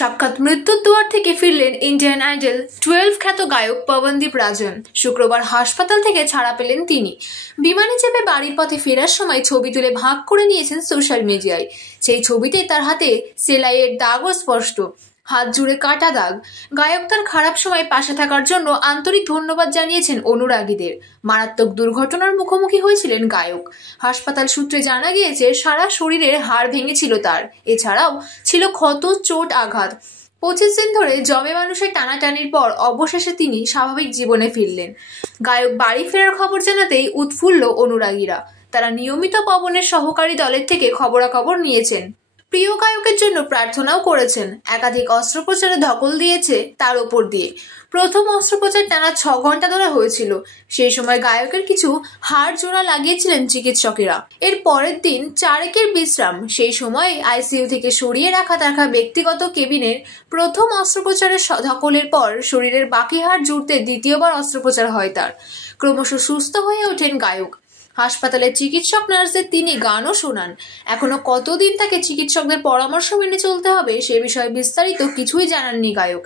সাক্ষাৎ মৃত্যুর দুয়ার থেকে ফিরলেন ইন্ডিয়ান আইডল 12 খ্যাত গায়ক পবনদীপ রাজন। শুক্রবার হাসপাতাল থেকে ছাড়া পেলেন তিনি। বিমানে চেপে বাড়ির পথে ফেরার সময় ছবি তুলে ভাগ করে নিয়েছেন সোশ্যাল মিডিয়ায়। সেই ছবিতে তার হাতে সেলাইয়ের দাগও স্পষ্ট, হাত জুড়ে কাটা দাগ। গায়ক তার খারাপ সময় পাশে থাকার জন্য আন্তরিক ধন্যবাদ জানিয়েছেন অনুরাগীদের। মারাত্মক দুর্ঘটনার মুখোমুখি হয়েছিলেন গায়ক। হাসপাতাল সূত্রে জানা গিয়েছে সারা শরীরের হাড় ভেঙেছিল তার। এছাড়াও ছিল ক্ষত, চোট, আঘাত। 25 দিন ধরে জমে মানুষের টানাটানির পর অবশেষে তিনি স্বাভাবিক জীবনে ফিরলেন। গায়ক বাড়ি ফেরার খবর জানাতেই উৎফুল্ল অনুরাগীরা। তারা নিয়মিত পবনের সহকারী দলের থেকে খবরাখবর নিয়েছেন। প্রিয় গায়কের জন্য প্রার্থনাও করেছেন। একাধিক অস্ত্রোপচারে ধকল দিয়েছে তার ওপর দিয়ে। প্রথম অস্ত্রোপচার টানা 6 ঘন্টা ধরে হয়েছিল। সেই সময় গায়কের কিছু হাড় জোড়া লাগিয়েছিলেন চিকিৎসকেরা। এর পরের দিন 4 বিশ্রাম। সেই সময় আইসিইউ থেকে সরিয়ে রাখা ব্যক্তিগত কেবিনের প্রথম অস্ত্রোপচারের ধকলের পর শরীরের বাকি হাড় জুড়তে দ্বিতীয়বার অস্ত্রোপচার হয় তার। ক্রমশ সুস্থ হয়ে ওঠেন গায়ক। হাসপাতালের চিকিৎসক নার্সদের তিনি গানও শোনান। এখনো কতদিন তাকে চিকিৎসকদের পরামর্শ মেনে চলতে হবে সে বিষয়ে বিস্তারিত কিছুই জানাননি গায়ক।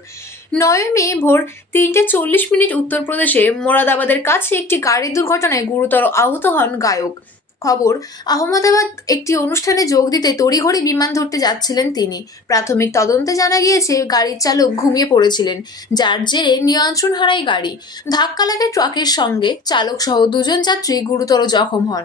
9 মে ভোর 3:40 উত্তরপ্রদেশে মোরাদাবাদের কাছে একটি গাড়ির দুর্ঘটনায় গুরুতর আহত হন গায়ক। খবর, আহমেদাবাদ একটি অনুষ্ঠানে যোগ দিতে তড়িঘড়ি বিমান ধরতে যাচ্ছিলেন তিনি। প্রাথমিক তদন্তে জানা গিয়েছে গাড়ির চালক ঘুমিয়ে পড়েছিলেন, যার জেরে নিয়ন্ত্রণ হারায় গাড়ি। ধাক্কা লাগে ট্রাকের সঙ্গে। চালক সহ 2 জন যাত্রী গুরুতর জখম হন।